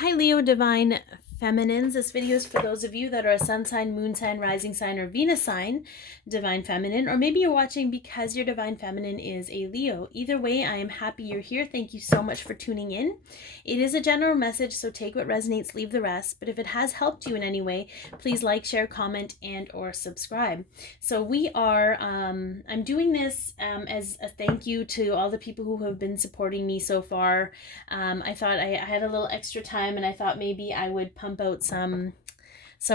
Hi Leo Divine Feminines. This video is for those of you that are a sun sign, moon sign, rising sign, or Venus sign, Divine Feminine, or maybe you're watching because your Divine Feminine is a Leo. Either way, I am happy you're here. Thank you so much for tuning in. It is a general message, so take what resonates, leave the rest. But if it has helped you in any way, please like, share, comment, and or subscribe. So we are, I'm doing this as a thank you to all the people who have been supporting me so far. I thought I had a little extra time and I thought maybe I would pump out some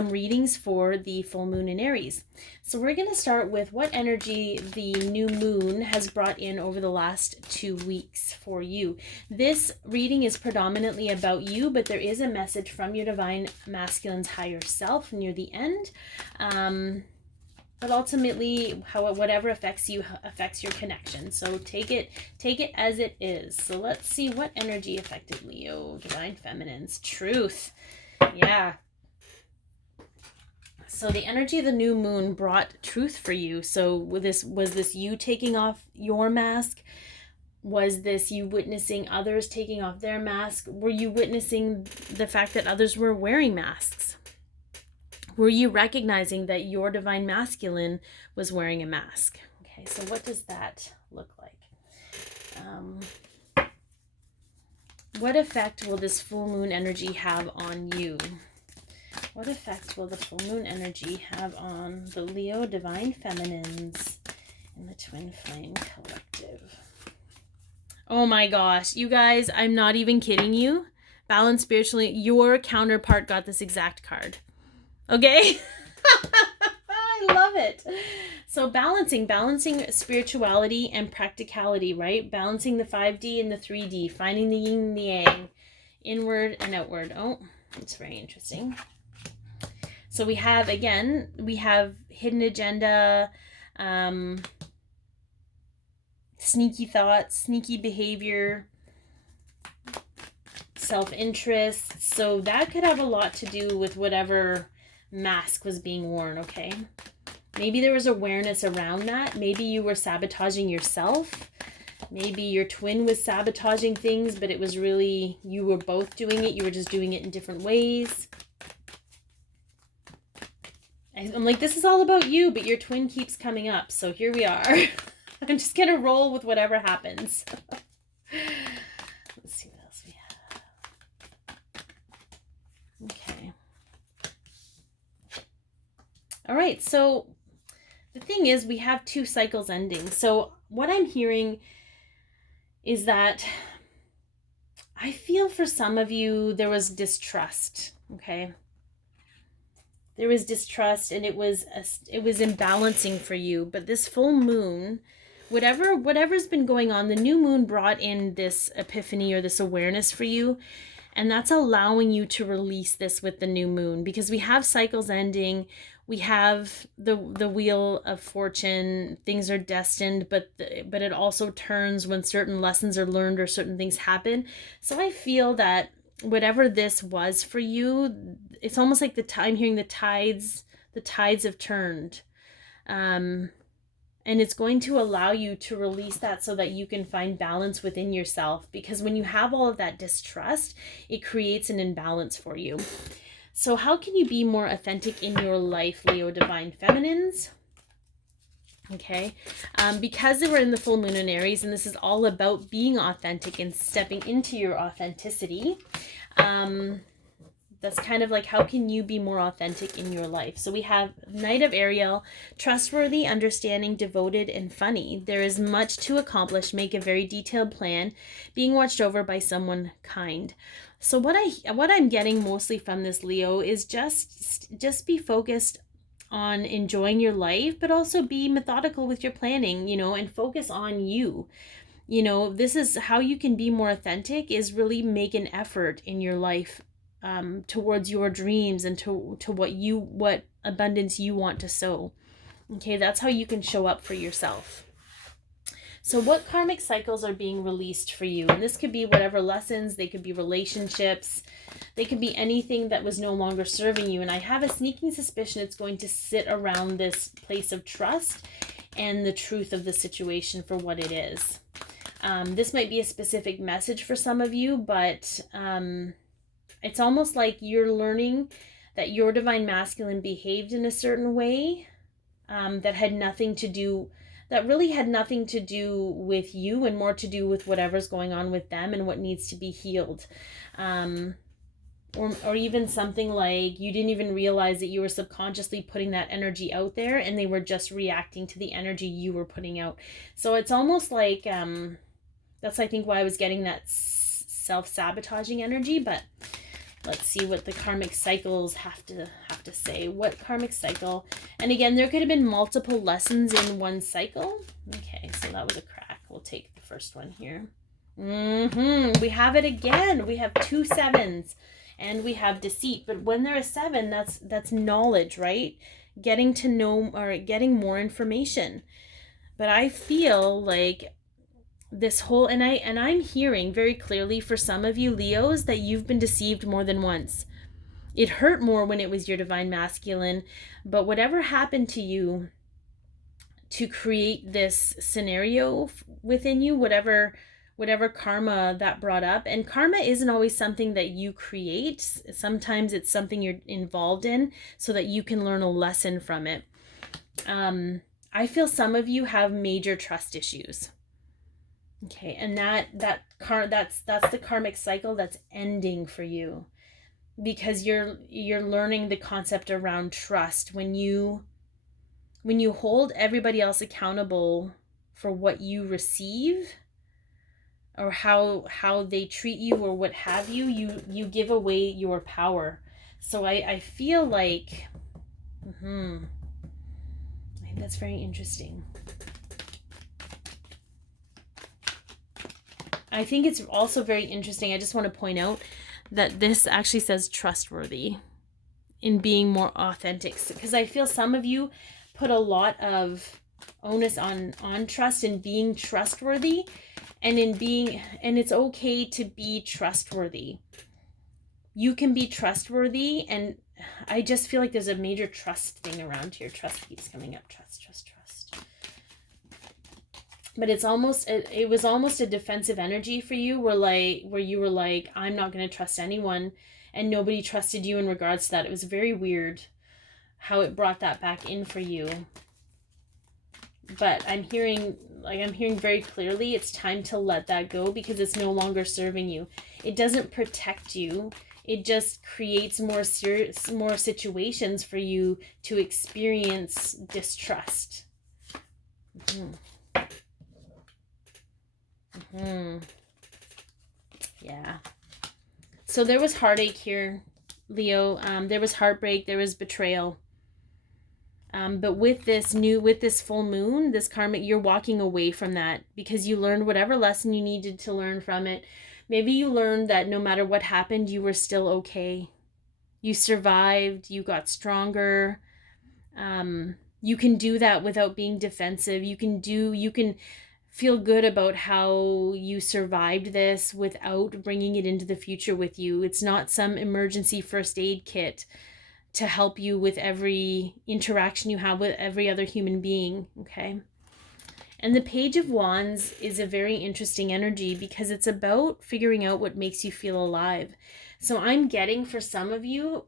readings for the full moon in Aries. So we're going to start with what energy the new moon has brought in over the last 2 weeks for you. This reading is predominantly about you, but there is a message from your divine masculine's higher self near the end. But ultimately, whatever affects you affects your connection. So take it as it is. So let's see what energy affected Leo, Divine Feminine's truth. Yeah. So the energy of the new moon brought truth for you. So was this you taking off your mask? Was this you witnessing others taking off their mask? Were you witnessing the fact that others were wearing masks? Were you recognizing that your divine masculine was wearing a mask? Okay, so what does that look like? What effect will this full moon energy have on you? What effect will the full moon energy have on the Leo Divine Feminines in the Twin Flame Collective? Oh my gosh, you guys, I'm not even kidding you. Balance spiritually, your counterpart got this exact card. Okay? I love it. So balancing spirituality and practicality, right? Balancing the 5D and the 3D, finding the yin and the yang, inward and outward. Oh, it's very interesting. So we have hidden agenda, sneaky thoughts, sneaky behavior, self-interest. So that could have a lot to do with whatever mask was being worn, okay? Maybe there was awareness around that. Maybe you were sabotaging yourself. Maybe your twin was sabotaging things, but it was really, you were both doing it. You were just doing it in different ways. I'm like, this is all about you, but your twin keeps coming up. So here we are. I'm just going to roll with whatever happens. Let's see what else we have. Okay. All right, so the thing is, we have 2 cycles ending. So what I'm hearing is that I feel for some of you there was distrust, okay? There was distrust and it was imbalancing for you. But this full moon, whatever's been going on, the new moon brought in this epiphany or this awareness for you. And that's allowing you to release this with the new moon, because we have cycles ending. We have the wheel of fortune. Things are destined, but it also turns when certain lessons are learned or certain things happen. So I feel that whatever this was for you, it's almost like I'm hearing the tides have turned. And it's going to allow you to release that so that you can find balance within yourself. Because when you have all of that distrust, it creates an imbalance for you. So how can you be more authentic in your life, Leo Divine Feminines? Okay, because we're in the full moon in Aries, and this is all about being authentic and stepping into your authenticity. That's kind of like, how can you be more authentic in your life? So we have Knight of Ariel, trustworthy, understanding, devoted, and funny. There is much to accomplish. Make a very detailed plan. Being watched over by someone kind. So what I'm getting mostly from this, Leo, is just be focused on enjoying your life, but also be methodical with your planning, and focus on you. This is how you can be more authentic, is really make an effort in your life towards your dreams and to what abundance you want to sow. Okay, that's how you can show up for yourself. So what karmic cycles are being released for you? And this could be whatever lessons, they could be relationships, they could be anything that was no longer serving you. And I have a sneaking suspicion it's going to sit around this place of trust and the truth of the situation for what it is. This might be a specific message for some of you, but it's almost like you're learning that your divine masculine behaved in a certain way that had nothing to do, that really had nothing to do with you and more to do with whatever's going on with them and what needs to be healed. Or even something like you didn't even realize that you were subconsciously putting that energy out there and they were just reacting to the energy you were putting out. So it's almost like, that's I think why I was getting that self-sabotaging energy. But let's see what the karmic cycles have to say. What karmic cycle? And again, there could have been multiple lessons in one cycle. Okay, so that was a crack. We'll take the first one here. We have it again. We have 2 7s. And we have deceit. But when there is 7, that's knowledge, right? Getting to know or getting more information. But I feel like this whole, and I'm hearing very clearly for some of you Leos that you've been deceived more than once. It hurt more when it was your divine masculine, but whatever happened to you to create this scenario within you, whatever karma that brought up, and karma isn't always something that you create. Sometimes it's something you're involved in so that you can learn a lesson from it. I feel some of you have major trust issues. Okay, and that's the karmic cycle that's ending for you, because you're learning the concept around trust. When you hold everybody else accountable for what you receive or how they treat you or what have you, you give away your power. So I feel like I think that's very interesting. I think it's also very interesting. I just want to point out that this actually says trustworthy, in being more authentic, because I feel some of you put a lot of onus on trust and being trustworthy, and it's okay to be trustworthy. You can be trustworthy, and I just feel like there's a major trust thing around here. Trust keeps coming up. Trust. But it was almost a defensive energy for you, where you were like, I'm not going to trust anyone, and nobody trusted you in regards to that. It was very weird how it brought that back in for you. But I'm hearing very clearly it's time to let that go, because it's no longer serving you. It doesn't protect you. It just creates more situations for you to experience distrust. Yeah. So there was heartache here, Leo. There was heartbreak. There was betrayal. But with this full moon, this karmic, you're walking away from that because you learned whatever lesson you needed to learn from it. Maybe you learned that no matter what happened, you were still okay. You survived. You got stronger. You can do that without being defensive. You can feel good about how you survived this without bringing it into the future with you. It's not some emergency first aid kit to help you with every interaction you have with every other human being, okay? And the Page of Wands is a very interesting energy because it's about figuring out what makes you feel alive. So I'm getting, for some of you,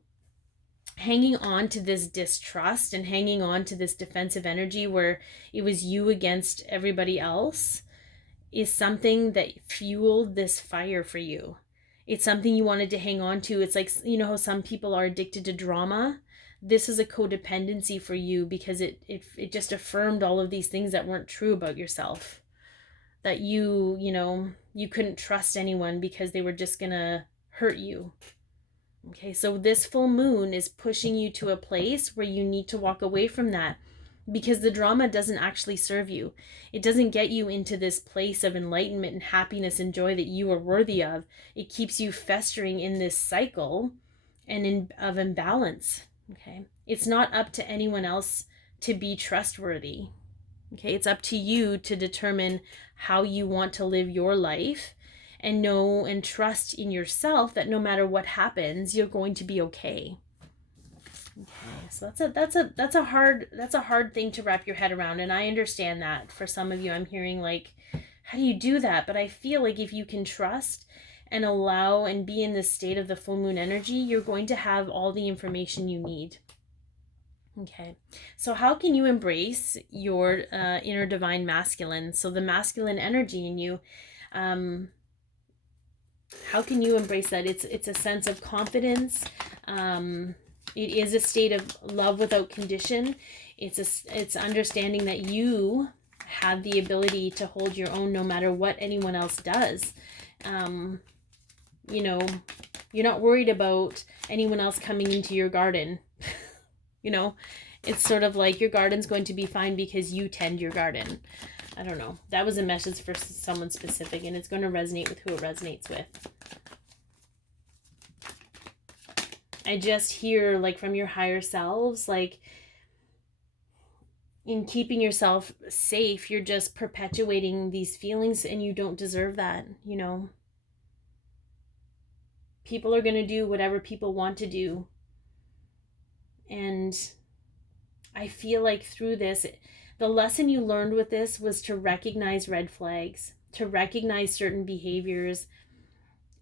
hanging on to this distrust and hanging on to this defensive energy where it was you against everybody else is something that fueled this fire for you. It's something you wanted to hang on to. It's like, you know how some people are addicted to drama? This is a codependency for you because it just affirmed all of these things that weren't true about yourself. That you couldn't trust anyone because they were just gonna hurt you. Okay, so this full moon is pushing you to a place where you need to walk away from that because the drama doesn't actually serve you. It doesn't get you into this place of enlightenment and happiness and joy that you are worthy of. It keeps you festering in this cycle and of imbalance. Okay, it's not up to anyone else to be trustworthy. Okay, it's up to you to determine how you want to live your life. And know and trust in yourself that no matter what happens, you're going to be okay. Okay, so that's a hard thing to wrap your head around, and I understand that. For some of you, I'm hearing like, how do you do that? But I feel like if you can trust and allow and be in this state of the full moon energy, you're going to have all the information you need. Okay, so how can you embrace your inner divine masculine? So the masculine energy in you, how can you embrace that? It's a sense of confidence. It is a state of love without condition. It's understanding that you have the ability to hold your own no matter what anyone else does. You know, you're not worried about anyone else coming into your garden. You know, it's sort of like your garden's going to be fine because you tend your garden. I don't know. That was a message for someone specific, and it's going to resonate with who it resonates with. I just hear, like, from your higher selves, like, in keeping yourself safe, you're just perpetuating these feelings, and you don't deserve that, you know. People are going to do whatever people want to do. And I feel like through this, the lesson you learned with this was to recognize red flags, to recognize certain behaviors,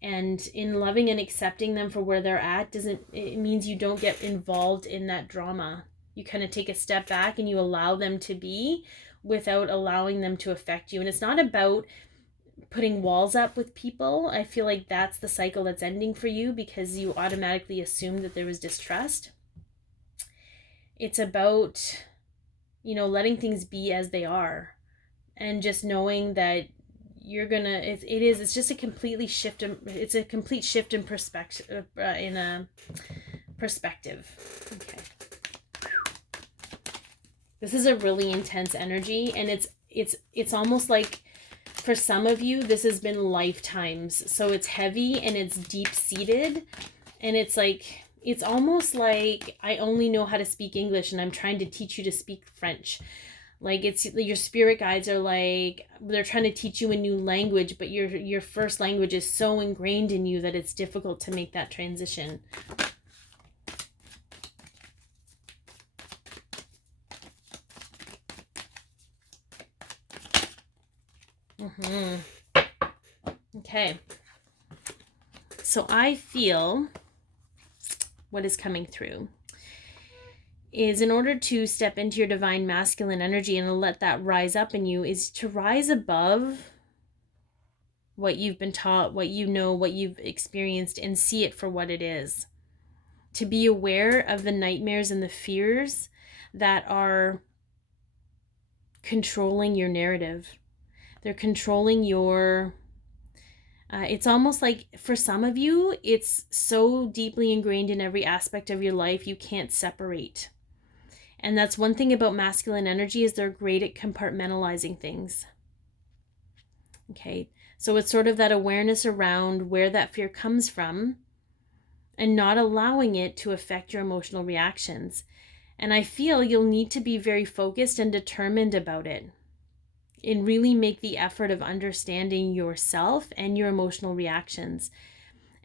and in loving and accepting them for where they're at, it means you don't get involved in that drama. You kind of take a step back and you allow them to be without allowing them to affect you. And it's not about putting walls up with people. I feel like that's the cycle that's ending for you because you automatically assumed that there was distrust. It's about, you know, letting things be as they are and just knowing that you're gonna, it's just a completely shift. It's a complete shift in perspective, perspective. Okay. This is a really intense energy, and it's almost like for some of you, this has been lifetimes. So it's heavy and it's deep-seated, and it's like, it's almost like I only know how to speak English and I'm trying to teach you to speak French. Like, it's your spirit guides are like, they're trying to teach you a new language, but your first language is so ingrained in you that it's difficult to make that transition. Okay. So I feel what is coming through is, in order to step into your divine masculine energy and let that rise up in you, is to rise above what you've been taught, what you know, what you've experienced, and see it for what it is. To be aware of the nightmares and the fears that are controlling your narrative. They're controlling your... it's almost like, for some of you, it's so deeply ingrained in every aspect of your life, you can't separate. And that's one thing about masculine energy, is they're great at compartmentalizing things. Okay, so it's sort of that awareness around where that fear comes from and not allowing it to affect your emotional reactions. And I feel you'll need to be very focused and determined about it, and really make the effort of understanding yourself and your emotional reactions.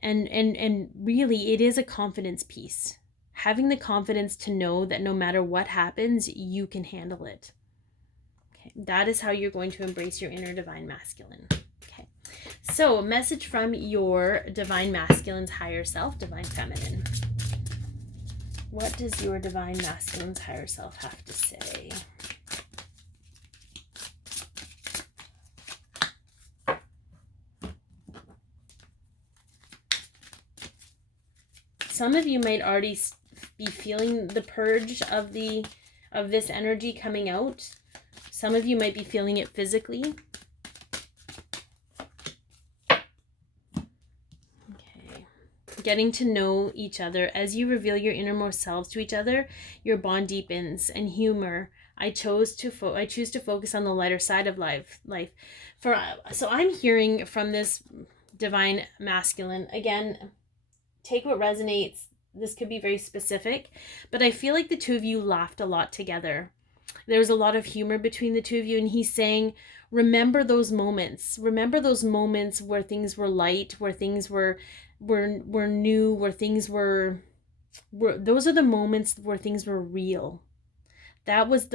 And really, it is a confidence piece. Having the confidence to know that no matter what happens, you can handle it. Okay, that is how you're going to embrace your inner divine masculine. Okay, so a message from your divine masculine's higher self, divine feminine. What does your divine masculine's higher self have to say? Some of you might already be feeling the purge of this energy coming out. Some of you might be feeling it physically. Okay. Getting to know each other. As you reveal your innermost selves to each other, your bond deepens. And humor. I choose to focus on the lighter side of life. So I'm hearing from this divine masculine, again, take what resonates. This could be very specific, but I feel like the two of you laughed a lot together. There was a lot of humor between the two of you, and he's saying, remember those moments. Remember those moments where things were light, where things were new, where things were those are the moments where things were real. That was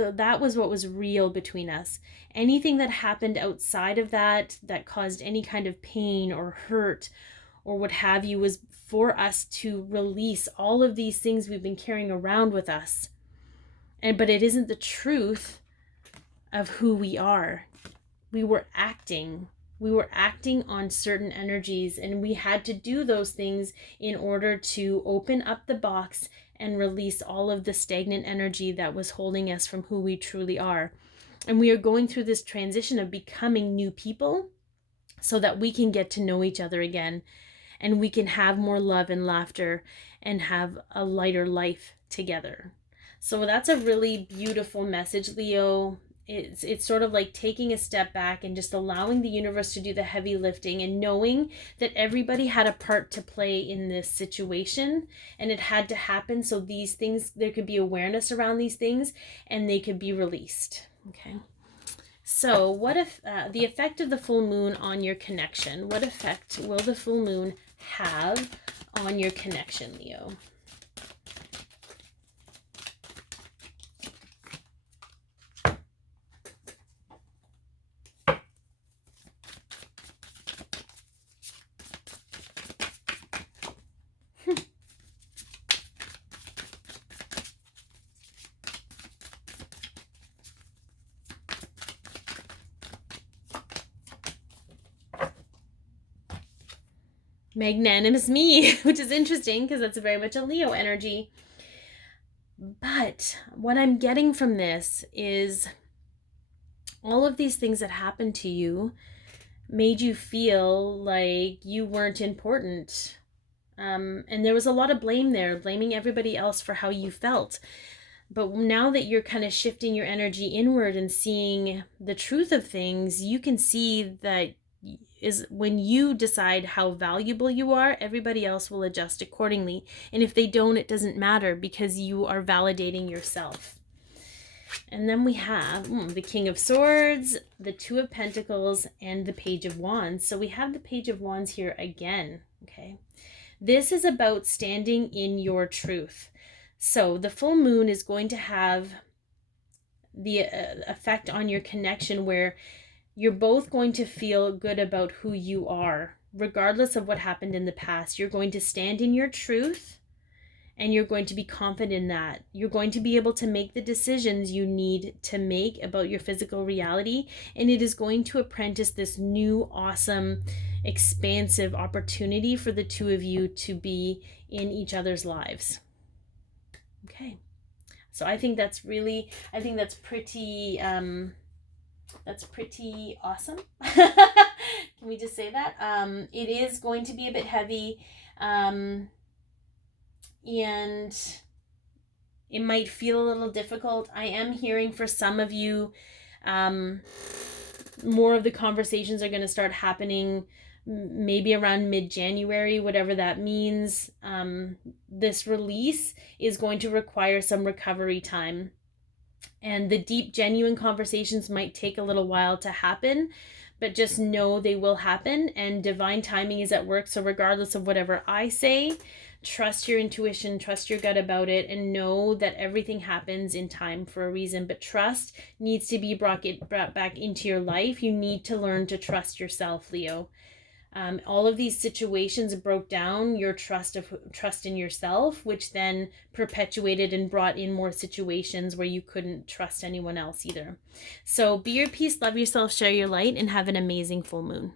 what was real between us. Anything that happened outside of that caused any kind of pain or hurt or what have you was for us to release all of these things we've been carrying around with us. But it isn't the truth of who we are. We were acting on certain energies, and we had to do those things in order to open up the box and release all of the stagnant energy that was holding us from who we truly are. And we are going through this transition of becoming new people so that we can get to know each other again, and we can have more love and laughter and have a lighter life together. So that's a really beautiful message, Leo. It's sort of like taking a step back and just allowing the universe to do the heavy lifting, and knowing that everybody had a part to play in this situation, and it had to happen so these things, there could be awareness around these things and they could be released. Okay. So what if the effect of the full moon on your connection? What effect will the full moon have on your connection, Leo? Magnanimous me, which is interesting because that's very much a Leo energy. But what I'm getting from this is all of these things that happened to you made you feel like you weren't important. And there was a lot of blame there, blaming everybody else for how you felt. But now that you're kind of shifting your energy inward and seeing the truth of things, you can see that is when you decide how valuable you are, everybody else will adjust accordingly. And if they don't, it doesn't matter because you are validating yourself. And then we have the King of Swords, the Two of Pentacles, and the Page of Wands. So we have the Page of Wands here again, okay? This is about standing in your truth. So the full moon is going to have the effect on your connection where you're both going to feel good about who you are, regardless of what happened in the past. You're going to stand in your truth, and you're going to be confident in that. You're going to be able to make the decisions you need to make about your physical reality, and it is going to apprentice this new, awesome, expansive opportunity for the two of you to be in each other's lives. Okay. So I think that's pretty awesome. Can we just say that? It is going to be a bit heavy, and it might feel a little difficult. I am hearing for some of you, more of the conversations are going to start happening maybe around mid-January, whatever that means. This release is going to require some recovery time. And the deep, genuine conversations might take a little while to happen, but just know they will happen, and divine timing is at work. So regardless of whatever I say, trust your intuition, trust your gut about it, and know that everything happens in time for a reason. But trust needs to be brought back into your life. You need to learn to trust yourself, Leo. All of these situations broke down your trust in yourself, which then perpetuated and brought in more situations where you couldn't trust anyone else either. So be your peace, love yourself, share your light, and have an amazing full moon.